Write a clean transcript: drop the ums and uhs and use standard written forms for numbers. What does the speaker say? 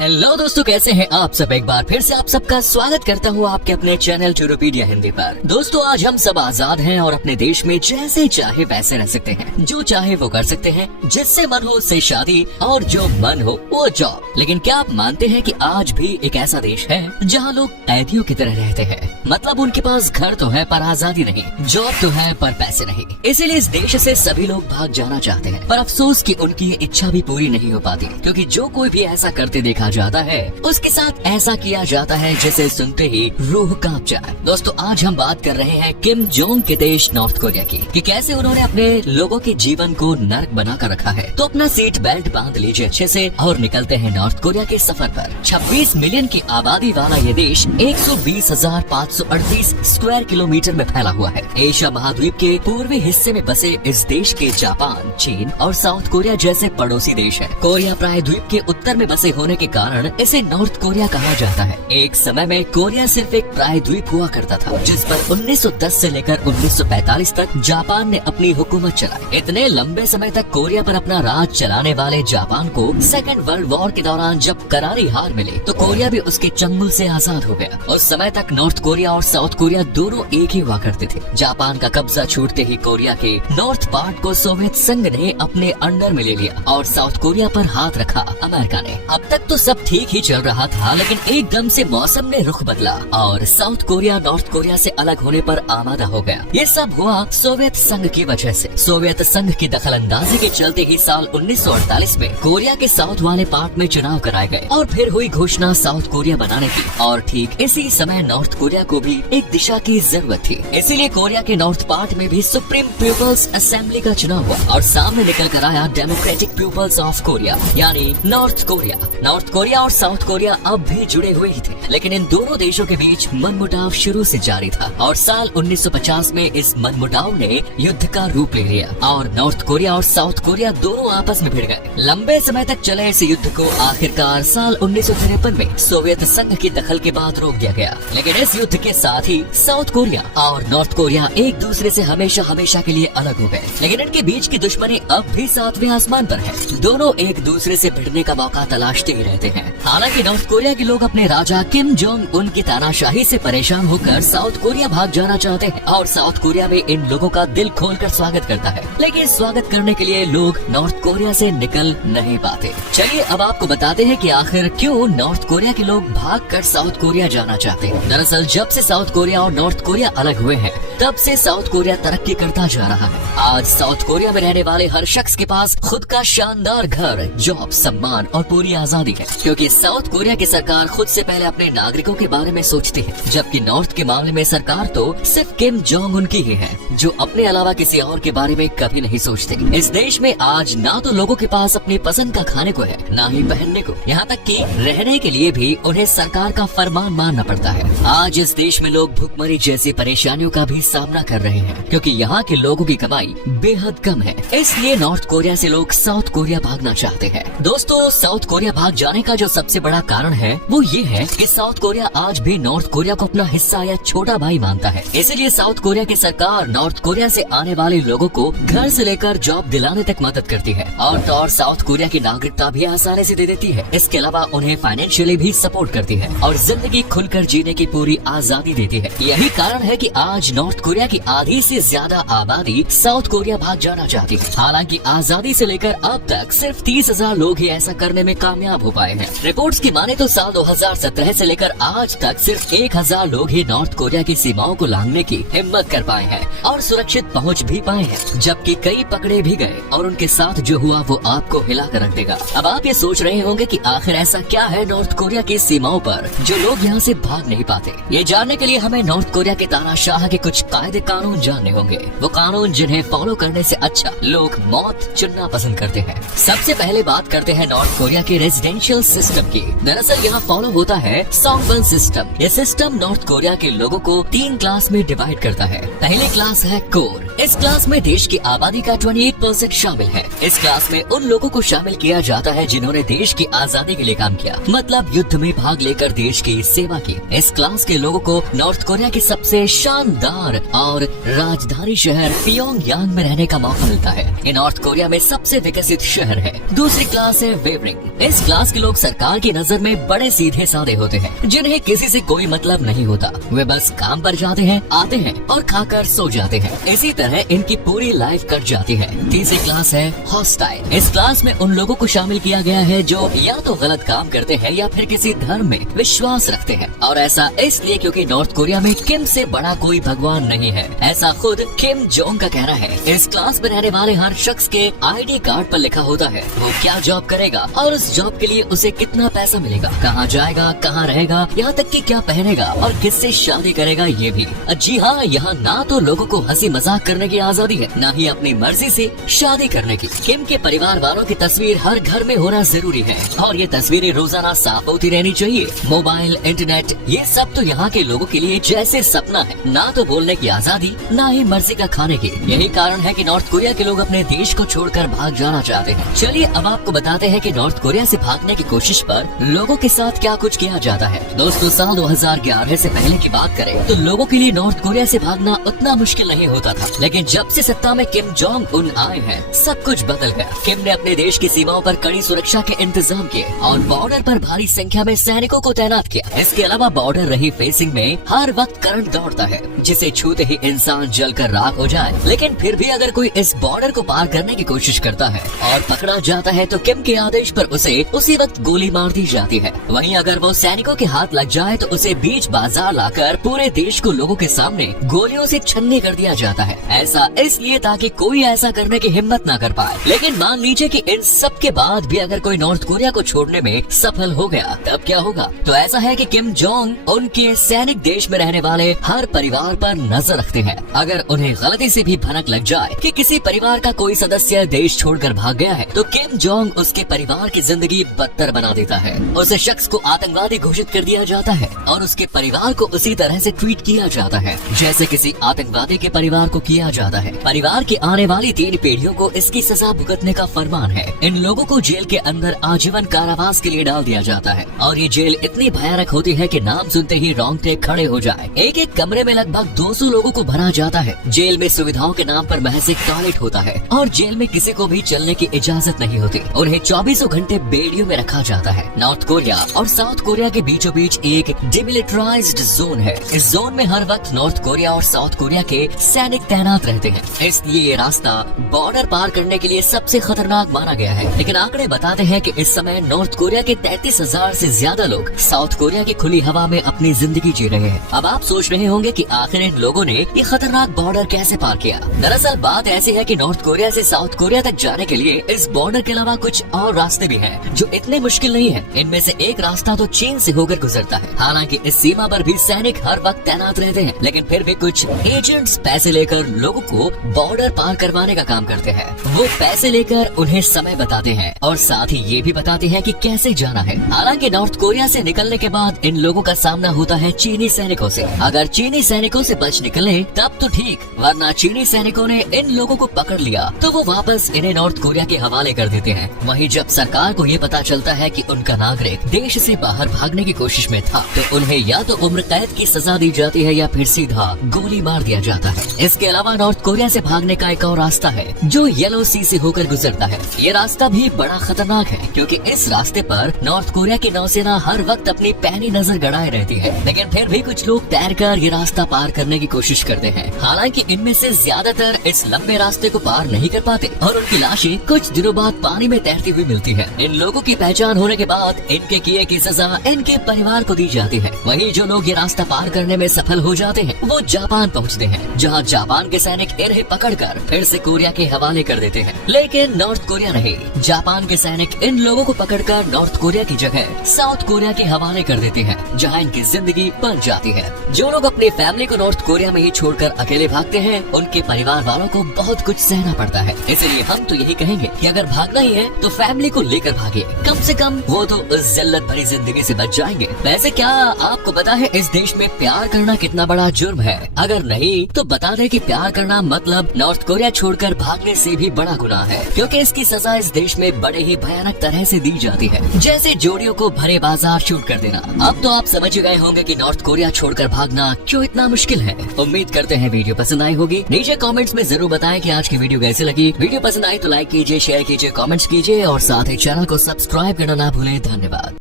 Hello दोस्तों, कैसे हैं आप सब। एक बार फिर से आप सबका स्वागत करता हूं आपके अपने चैनल चुरुपीडिया हिंदी पर। दोस्तों, आज हम सब आजाद हैं और अपने देश में जैसे चाहे वैसे रह सकते हैं, जो चाहे वो कर सकते हैं, जिससे मन हो उससे शादी और जो मन हो वो जॉब। लेकिन क्या आप मानते हैं कि आज भी एक ऐसा देश है जहाँ लोग कैदियों की तरह रहते हैं? मतलब उनके पास घर तो है पर आजादी नहीं, जॉब तो है पर पैसे नहीं। इसीलिए इस देश से सभी लोग भाग जाना चाहते हैं, पर अफसोस कि उनकी ये इच्छा भी पूरी नहीं हो पाती, क्योंकि जो कोई भी ऐसा करते देखा जाता है उसके साथ ऐसा किया जाता है जिसे सुनते ही रूह कांप जाए। दोस्तों, आज हम बात कर रहे हैं किम जोंग के देश नॉर्थ कोरिया की, कि कैसे उन्होंने अपने लोगों के जीवन को नर्क बना कर रखा है। तो अपना सीट बेल्ट बांध लीजिए अच्छे से और निकलते हैं नॉर्थ कोरिया के सफर पर। 26 मिलियन की आबादी वाला ये देश 120,538 स्क्वायर किलोमीटर में फैला हुआ है। एशिया महाद्वीप के पूर्वी हिस्से में बसे इस देश के जापान, चीन और साउथ कोरिया जैसे पड़ोसी देश है। कोरिया प्रायद्वीप के उत्तर में बसे होने के कारण इसे नॉर्थ कोरिया कहा जाता है। एक समय में कोरिया सिर्फ एक प्रायद्वीप हुआ करता था, जिस पर 1910 से लेकर 1945 तक जापान ने अपनी हुकूमत चलाई। इतने लंबे समय तक कोरिया पर अपना राज चलाने वाले जापान को सेकेंड वर्ल्ड वॉर के दौरान जब करारी हार मिली तो कोरिया भी उसके चंगुल से आजाद हो गया। उस समय तक नॉर्थ कोरिया और साउथ कोरिया दोनों एक ही हुआ करते थे। जापान का कब्जा छूटते ही कोरिया के नॉर्थ पार्ट को सोवियत संघ ने अपने अंडर में ले लिया और साउथ कोरिया पर हाथ रखा अमेरिका ने। अब तक तो सब ठीक ही चल रहा था, लेकिन एकदम से मौसम ने रुख बदला और साउथ कोरिया नॉर्थ कोरिया से अलग होने पर आमादा हो गया। ये सब हुआ सोवियत संघ की वजह से। सोवियत संघ की दखलंदाजी के चलते ही साल 1948 में कोरिया के साउथ वाले पार्ट में चुनाव कराए गए और फिर हुई घोषणा साउथ कोरिया बनाने की। और ठीक इसी समय नॉर्थ कोरिया को भी एक दिशा की जरूरत थी, इसीलिए कोरिया के नॉर्थ पार्ट में भी सुप्रीम पीपल्स असेंबली का चुनाव हुआ और सामने निकल कर आया डेमोक्रेटिक पीपल्स ऑफ कोरिया, यानी नॉर्थ कोरिया। नॉर्थ कोरिया और साउथ कोरिया अब भी जुड़े हुए ही थे, लेकिन इन दोनों देशों के बीच मनमुटाव शुरू से जारी था और साल 1950 में इस मनमुटाव ने युद्ध का रूप ले लिया और नॉर्थ कोरिया और साउथ कोरिया दोनों आपस में भिड़ गए। लंबे समय तक चले इस युद्ध को आखिरकार साल 1953 में सोवियत संघ की दखल के बाद रोक दिया गया। लेकिन इस युद्ध के साथ ही साउथ कोरिया और नॉर्थ कोरिया एक दूसरे से हमेशा हमेशा के लिए अलग हो गए, लेकिन इनके बीच की दुश्मनी अब भी सातवें आसमान पर है। दोनों एक दूसरे से भिड़ने का मौका तलाशते ही रहते हैं। हालांकि नॉर्थ कोरिया के लोग अपने राजा किम जोंग उन की तानाशाही से परेशान होकर साउथ कोरिया भाग जाना चाहते हैं और साउथ कोरिया में इन लोगों का दिल खोलकर स्वागत करता है, लेकिन स्वागत करने के लिए लोग नॉर्थ कोरिया से निकल नहीं पाते। चलिए अब आपको बताते हैं कि आखिर क्यों नॉर्थ कोरिया के लोग भागकर साउथ कोरिया जाना चाहते हैं। दरअसल जब से साउथ कोरिया और नॉर्थ कोरिया अलग हुए हैं, तब से साउथ कोरिया तरक्की करता जा रहा है। आज साउथ कोरिया में रहने वाले हर शख्स के पास खुद का शानदार घर, जॉब, सम्मान और पूरी आजादी है, क्योंकि साउथ कोरिया की सरकार खुद से पहले अपने नागरिकों के बारे में सोचती है, जबकि नॉर्थ के मामले में सरकार तो सिर्फ किम जोंग उन की ही है, जो अपने अलावा किसी और के बारे में कभी नहीं सोचते। इस देश में आज ना तो लोगों के पास अपनी पसंद का खाने को है, ना ही पहनने को, यहाँ तक कि रहने के लिए भी उन्हें सरकार का फरमान मानना पड़ता है। आज इस देश में लोग भुखमरी जैसी परेशानियों का भी सामना कर रहे हैं, क्योंकि यहाँ के लोगों की कमाई बेहद कम है। इसलिए नॉर्थ कोरिया से लोग साउथ कोरिया भागना चाहते हैं। दोस्तों, साउथ कोरिया भाग जाने का जो सबसे बड़ा कारण है वो ये है कि साउथ कोरिया आज भी नॉर्थ कोरिया को अपना हिस्सा या छोटा भाई मानता है। इसीलिए साउथ कोरिया की सरकार नॉर्थ कोरिया से आने वाले लोगों को घर से लेकर जॉब दिलाने तक मदद करती है और साउथ कोरिया की नागरिकता भी आसानी से दे देती है। इसके अलावा उन्हें फाइनेंशियली भी सपोर्ट करती है और जिंदगी खुलकर जीने की पूरी आजादी देती है। यही कारण है कि आज नॉर्थ कोरिया की आधी से ज्यादा आबादी साउथ कोरिया भाग जाना चाहती है। हालांकि आजादी से लेकर अब तक सिर्फ 30,000 लोग ही ऐसा करने में कामयाब हो पाए हैं। रिपोर्ट्स की माने तो साल 2017 से लेकर आज तक सिर्फ 1,000 लोग ही नॉर्थ कोरिया की सीमाओं को लांघने की हिम्मत कर पाए हैं और सुरक्षित पहुंच भी पाए हैं, जबकि कई पकड़े भी गए और उनके साथ जो हुआ वो आपको हिला कर रख देगा। अब आप ये सोच रहे होंगे कि आखिर ऐसा क्या है नॉर्थ कोरिया की सीमाओं पर जो लोग यहाँ से भाग नहीं पाते। ये जानने के लिए हमें नॉर्थ कोरिया के तानाशाह के कुछ कायदे कानून जानने होंगे, वो कानून जिन्हें फॉलो करने से अच्छा लोग मौत चुनना पसंद करते हैं। सबसे पहले बात करते हैं नॉर्थ कोरिया के रेजिडेंशियल सिस्टम की। दरअसल यहाँ फॉलो होता है सॉन्गबन सिस्टम। ये सिस्टम नॉर्थ कोरिया के लोगों को 3 क्लास में डिवाइड करता है। पहली क्लास है कोर। इस क्लास में देश की आबादी का 28% शामिल है। इस क्लास में उन लोगों को शामिल किया जाता है जिन्होंने देश की आजादी के लिए काम किया, मतलब युद्ध में भाग लेकर देश की सेवा की। इस क्लास के लोगों को नॉर्थ कोरिया के सबसे शानदार और राजधानी शहर पियोंगयांग में रहने का मौका मिलता है। ये नॉर्थ कोरिया में सबसे विकसित शहर है। दूसरी क्लास है वेवरिंग। इस क्लास के लोग सरकार की नजर में बड़े सीधे साधे होते हैं, जिन्हें किसी से कोई मतलब नहीं होता। वे बस काम पर जाते हैं, आते हैं और खाकर सो जाते हैं। इसी तरह इनकी पूरी लाइफ कट जाती है। तीसरी क्लास है हॉस्टाइल। इस क्लास में उन लोगों को शामिल किया गया है जो या तो गलत काम करते हैं या फिर किसी धर्म में विश्वास रखते हैं, और ऐसा इसलिए क्योंकि नॉर्थ कोरिया में किम से बड़ा कोई भगवान नहीं है, ऐसा खुद किम जोंग का कहना है। इस क्लास में रहने वाले हर शख्स के ID कार्ड पर लिखा होता है वो क्या जॉब करेगा और उस जॉब के लिए उसे कितना पैसा मिलेगा, कहाँ जाएगा, कहाँ रहेगा, यहाँ तक कि क्या पहनेगा और किससे शादी करेगा ये भी। जी हाँ, यहाँ ना तो लोगों को हंसी मजाक करने की आजादी है, न ही अपनी मर्जी से शादी करने की। किम के परिवार वालों की तस्वीर हर घर में होना जरूरी है और ये तस्वीरें रोजाना साफ होती रहनी चाहिए। मोबाइल, इंटरनेट, ये सब तो यहाँ के लोगों के लिए जैसे सपना है, ना तो बोलने की आजादी, ना ही मर्जी का खाने की। यही कारण है कि नॉर्थ कोरिया के लोग अपने देश को छोड़कर भाग जाना चाहते हैं। चलिए अब आपको बताते हैं कि नॉर्थ कोरिया से भागने की कोशिश पर लोगों के साथ क्या कुछ किया जाता है। दोस्तों, साल 2011 से पहले की बात करें तो लोगों के लिए नॉर्थ कोरिया से भागना उतना मुश्किल नहीं होता था, लेकिन जब से सत्ता में किम जोंग उन आए हैं सब कुछ बदल गया। किम ने अपने देश की सीमाओं पर कड़ी सुरक्षा के इंतजाम किए और बॉर्डर पर भारी संख्या में सैनिकों को तैनात किया। इसके अलावा बॉर्डर रही फेसिंग में हर वक्त करंट दौड़ता है, जिसे छूते ही इंसान जलकर राख हो जाए। लेकिन फिर भी अगर कोई इस बॉर्डर को पार करने की कोशिश करता है और पकड़ा जाता है तो किम के आदेश पर उसे उसी वक्त गोली मार दी जाती है। वहीं अगर वो सैनिकों के हाथ लग जाए तो उसे बीच बाजार लाकर पूरे देश को लोगों के सामने गोलियों से छन्नी कर दिया जाता है। ऐसा इसलिए ताकि कोई ऐसा करने की हिम्मत ना कर पाए। लेकिन मान लीजिए कि इन सब के बाद भी अगर कोई नॉर्थ कोरिया को छोड़ने में सफल हो गया, तब क्या होगा? तो ऐसा है कि किम जोंग उनके सैनिक देश में रहने वाले हर परिवार पर नजर रखते हैं। अगर उन्हें गलती से भी भनक लग जाए कि किसी परिवार का कोई सदस्य देश छोड़कर भाग गया है, तो किम जोंग उसके परिवार की जिंदगी बदतर बना देता है। उस शख्स को आतंकवादी घोषित कर दिया जाता है और उसके परिवार को उसी तरह से ट्रीट किया जाता है जैसे किसी आतंकवादी के परिवार को किया जाता है। परिवार की आने वाली 3 पीढ़ियों को इसकी सजा भुगतने का फरमान है। इन लोगों को जेल के अंदर आजीवन कारावास के लिए डाल दिया जाता है और ये जेल इतनी भयानक होती है कि नाम सुनते ही रोंगटे खड़े हो जाए। एक एक कमरे में लगभग 200 लोगों को भरा जाता है। जेल में सुविधाओं के नाम पर महज एक टॉयलेट होता है और जेल में किसी को भी चलने की इजाजत नहीं होती। उन्हें 24 घंटे बेड़ियों में रखा जाता है। नॉर्थ कोरिया और साउथ कोरिया के बीचों बीच एक डिमिलिटराइज्ड जोन है। इस जोन में हर वक्त नॉर्थ कोरिया और साउथ कोरिया के सैनिक तैनात रहते हैं, इसलिए ये रास्ता बॉर्डर पार करने के लिए सबसे खतरनाक माना गया है। लेकिन आंकड़े बताते हैं कि इस समय नॉर्थ कोरिया के 33,000 से ज्यादा लोग साउथ कोरिया की खुली हवा में अपनी जिंदगी जी रहे हैं। अब आप सोच रहे होंगे कि आखिर इन लोगों ने ये खतरनाक बॉर्डर कैसे पार किया। दरअसल बात ऐसी है कि नॉर्थ कोरिया से साउथ कोरिया तक जाने के लिए इस बॉर्डर के अलावा कुछ और रास्ते भी हैं जो इतने मुश्किल नहीं है। इनमें से एक रास्ता तो चीन से होकर गुजरता है। हालांकि इस सीमा पर भी सैनिक हर वक्त तैनात रहते हैं, लेकिन फिर भी कुछ एजेंट्स पैसे लेकर लोगों को बॉर्डर पार करवाने का काम करते हैं। वो पैसे लेकर उन्हें समय बताते हैं और साथ ही ये भी बताते हैं कि कैसे जाना है। हालांकि नॉर्थ कोरिया से निकलने के बाद इन लोगों का सामना होता है चीनी सैनिकों से। अगर चीनी सैनिकों से बच निकले तब तो ठीक, वरना चीनी सैनिकों ने इन लोगों को पकड़ लिया तो वो वापस इन्हें नॉर्थ कोरिया के हवाले कर देते हैं। वहीं जब सरकार को ये पता चलता है कि उनका नागरिक देश से बाहर भागने की कोशिश में था, तो उन्हें या तो उम्र कैद की सजा दी जाती है या फिर सीधा गोली मार दिया जाता है। इसके अलावा नॉर्थ कोरिया से भागने का एक और रास्ता है जो येलो सी से होकर गुजरता है। ये रास्ता भी बड़ा खतरनाक है क्योंकि इस रास्ते पर नॉर्थ कोरिया की नौसेना हर वक्त अपनी पैनी नजर गड़ाए रहती है, लेकिन फिर भी कुछ लोग तैरकर ये रास्ता पार करने की कोशिश करते हैं। हालांकि इनमें से ज्यादातर इस लंबे रास्ते को पार नहीं कर पाते और उनकी लाशें कुछ दिनों बाद पानी में तैरती हुई मिलती है। इन लोगों की पहचान होने के बाद इनके किए की सजा इनके परिवार को दी जाती है। वहीं जो लोग ये रास्ता पार करने में सफल हो जाते हैं वो जापान पहुंचते हैं, जहां जापान के सैनिक इन्हें पकड़कर फिर से कोरिया के हवाले कर देते हैं। लेकिन नॉर्थ कोरिया नहीं, जापान के सैनिक इन लोगों को पकड़कर नॉर्थ कोरिया की जगह साउथ कोरिया के हवाले कर देते हैं, जहां इनकी जिंदगी बन जाती है। जो लोग अपनी फैमिली को नॉर्थ कोरिया में ही छोड़कर अकेले भागते हैं, उनके परिवार वालों को बहुत कुछ सहना पड़ता है। इसलिए हम तो यही कहेंगे कि अगर भागना ही है तो फैमिली को लेकर भागिए, कम से कम वो तो उस जिल्लत भरी जिंदगी से बच जाएंगे। वैसे क्या आपको पता है इस देश में प्यार करना कितना बड़ा जुर्म है? अगर नहीं तो बता दें कि प्यार गुनाह करना मतलब नॉर्थ कोरिया छोड़कर भागने से भी बड़ा गुनाह है, क्योंकि इसकी सजा इस देश में बड़े ही भयानक तरह से दी जाती है, जैसे जोड़ियों को भरे बाजार शूट कर देना। अब तो आप समझ गए होंगे कि नॉर्थ कोरिया छोड़कर भागना क्यों इतना मुश्किल है। उम्मीद करते हैं वीडियो पसंद आई होगी। नीचे कमेंट्स में जरूर बताएं कि आज की वीडियो कैसी लगी। वीडियो पसंद आई तो लाइक कीजिए, शेयर कीजिए, कमेंट्स कीजिए और साथ ही चैनल को सब्सक्राइब करना ना भूलें। धन्यवाद।